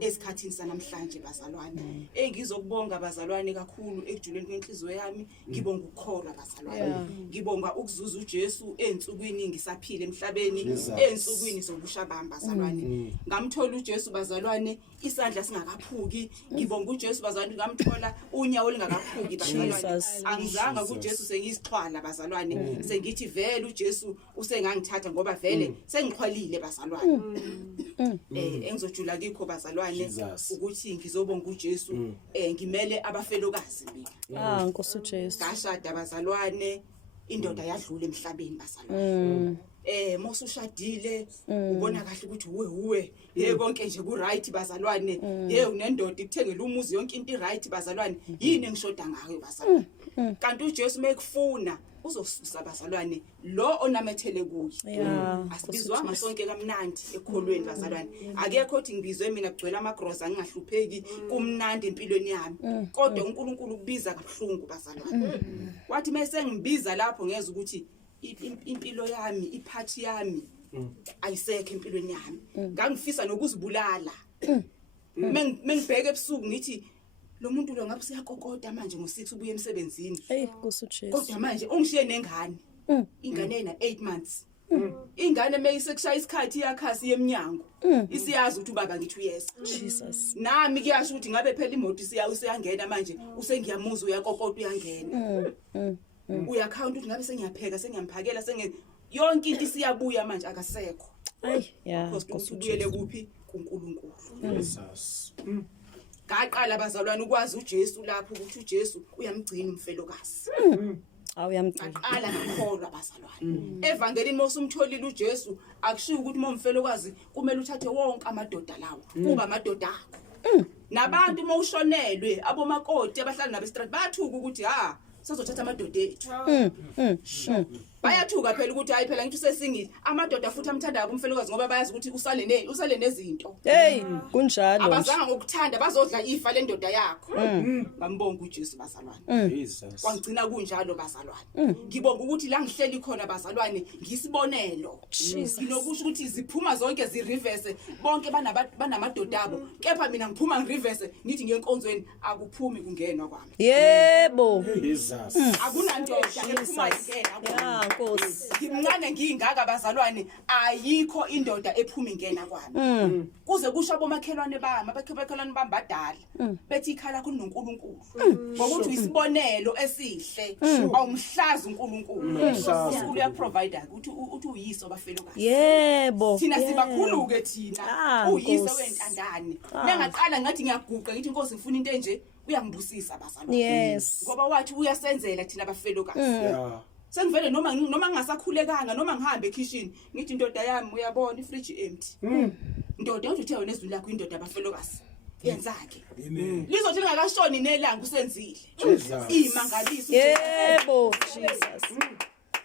esikhathini sanamhlanje bazalwane. Engizokubonga bazalwane kakhulu ekujuleni kwenhliziyo yami, ngibonga ukukholwa bazalwane. Ngibonga ukuzuza uJesu ensukwini ngisaphila emhlabeni, ensukwini zobusha bami bazalwane. Ngamthola uJesu bazalwane, isandla singakaphuki. Ngibonga uJesu bazalwane, ngamthola unyawo lingakaphuki bazalwane. Angizanga kuJesu sengizixhwala bazalwane, sengithi vele uJesu usengangithatha ngoba vele sengixhwalile bazalwane. Engizojula kikho bazalwane ukuthi ngizobonga uJesu, ngimele abafelokazi mina. Nkosi uJesu. Ngashada bazalwane, indoda yadlula emhlabeni bazalwane. Mosushadile ubona kahle ukuthi uwe konke nje ku right bazalwane. Unendoda ikuthengela umuzi yonke into i right bazalwane. Yini engishoda ngayo bazalwane? Kanti uJesu mekufuna uzosusa bazalwane lo onamethele kuye. Asibizwanga sonke kamnandi ekholweni bazalwane. Akekho othi ngibizwe mina kugcwele amagrosa ngingahlupheki kumnandi empilweni yami. Kodwa uNkulunkulu ukubiza kabuhlungu bazalwane. Wathi mase ngibiza lapho ngeza ukuthi impilo yami, iphathi yami ayisekho empilweni yami. Ngangifisa nokuzibulala. Mengibheke ebusuku ngithi lo muntu lo ngabe siyakokoda manje ngo6 ubuye emsebenzini. Nkosi uJesu. Kodwa manje ungishiye nengane. Ingane ena 8 months. Ingane meyisekushaya isikhathi yakhasi yeminyango. Isiyazi ukuthi ubaba ngithi uyeza. Jesus. Nami kuyasho ukuthi ngabe phela imoto usiyangena manje usengiyamuza uyakokoda uyangena. Uyakhawunta ukuthi ngabe sengiyapheka sengiyamphakela yonke into isiyabuya manje akasekho. Nkosi ubuyele kuphi kuNkulunkulu. Jesus. Ngaqala bazalwane ukwazi uJesu lapho ukuthi uJesu uyamgcina umfelokazi. Uyamgcina. Ngaqala ngakholwa bazalwane. Evangelini mosumtholile uJesu akushiyo ukuthi momfelokazi kumele uthathe wonke amadoda lawo kuba amadoda akho. Nabantu mawushonelwe abomakoti abahlala nabestrate bathuka ukuthi sizothatha amadoda ethu. Bayathuka phela ukuthi hayi phela ngithi usesingile amadoda futhi amthandayo umfelokazi ngoba bayazi ukuthi usale nezinto. Kunjalo. Abazanga ngokuthanda bazodla ifa lendoda yakho. Ngambonga uJesu bazalwane. Jesus. Kwangcina kunjalo bazalwane. Ngibonga ukuthi la ngihleli khona bazalwane ngisibonelo. Nginokusho ukuthi ziphuma zonke zireverse bonke banamadoda abo. Kepha mina ngiphuma ngireverse ngithi ngenkonzweni akuphumi kungenwa kwami. Yebo. Jesus. Akunandoda ephuma ingena. Nkosi. Ngimncane ngingaka bazalwane ayikho indoda ephuma ingena kwami. Kuze kusho abomakhelwane bami abakhelwane bami badala bethi ikhala kuNonkulunkulu ngokuthi isibonelo esihle awumhlazi uNkulunkulu. uNkulunkulu uyaprovide ukuthi uyiso abafelokazi. Yebo. Thina sibakhulu ke thina uyiso wentandane. Nengaqala ngathi ngiyaguqa ngithi Nkosi ngifuna into enje uyangibusisa bazalwane. Yes. Ngoba wathi uyasenzela thina abafelokazi. Sengivele noma ngingasakhulekanga noma ngihambe ekitchen ngithi indoda yami uyabona ifridge empty. Ndoda uthi uthe wena ezulu lakho indoda abafelokazi. Yenzake. Amen. Lizothi lingakashoni nelanga usenzile. Imangaliso. Yebo. Jesus.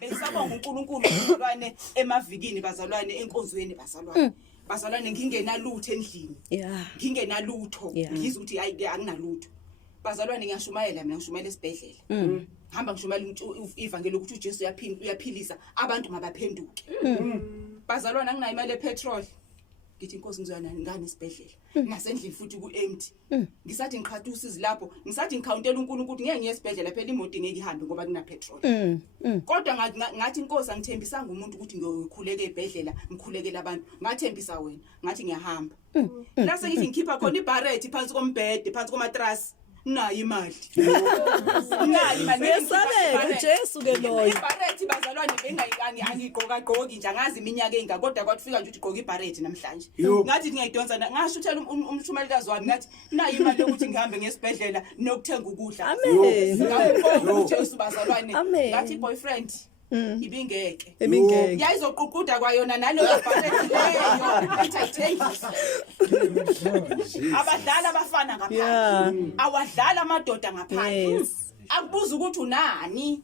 Besabonga uNkulunkulu bazalwane emavikini bazalwane enkonzweni bazalwane. Bazalwane ngingenalutho endlini. Ngingenalutho. Ngizwe ukuthi hayi anginalutho. Bazalwane ngiyashumayela mina ngishumayela esibhedlela. Hamba ngishumayela ivangeli ukuthi uJesu uyaphilisa abantu mabaphenduke. Bazalwane anginayo imali epetrol. Ngithi Nkosi ngizoya nani ngane esibhedlela. Nasendlini futhi ku-empty. Ngisathi ngiqhatha usizi lapho, ngisathi ngicountela uNkulunkulu ukuthi ngeke ngiye esibhedlela phela imoto ngeke ihambe ngoba kuna petrol. Kodwa ngathi Nkosi angithembisanga umuntu ukuthi ngiyokhuleka ebhedlela, ngikhulekela abantu. Ngathembisa wena, ngathi ngiyahamba. La sengithi ngikhipha khona ibarrette phansi kombhede, phansi komatrasi. Nayo imali. Nayo imali. Yesabeka uJesu ke loyo. Ibarrette bazalwane bengayikani angigqoki nje angazi iminyaka enga kodwa kwafika nje ukuthi gqoka ibarrette namhlanje. Ngathi ngiyayidonsa ngashuthela umshumayelikazi wami ngathi nayo imali yokuthi ngihambe ngesibhedlela nokuthenga ukudla. Amen. Ngabonga uJesu bazalwane. Ngathi boyfriend ibingeke yayizoququda kwayona nalo barrette leyo ayithengisa. Abadala abafana ngaphandle awadlala amadoda ngaphandle. Akubuza ukuthi unani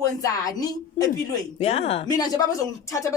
wenzani empilweni. Mina nje babazongithatha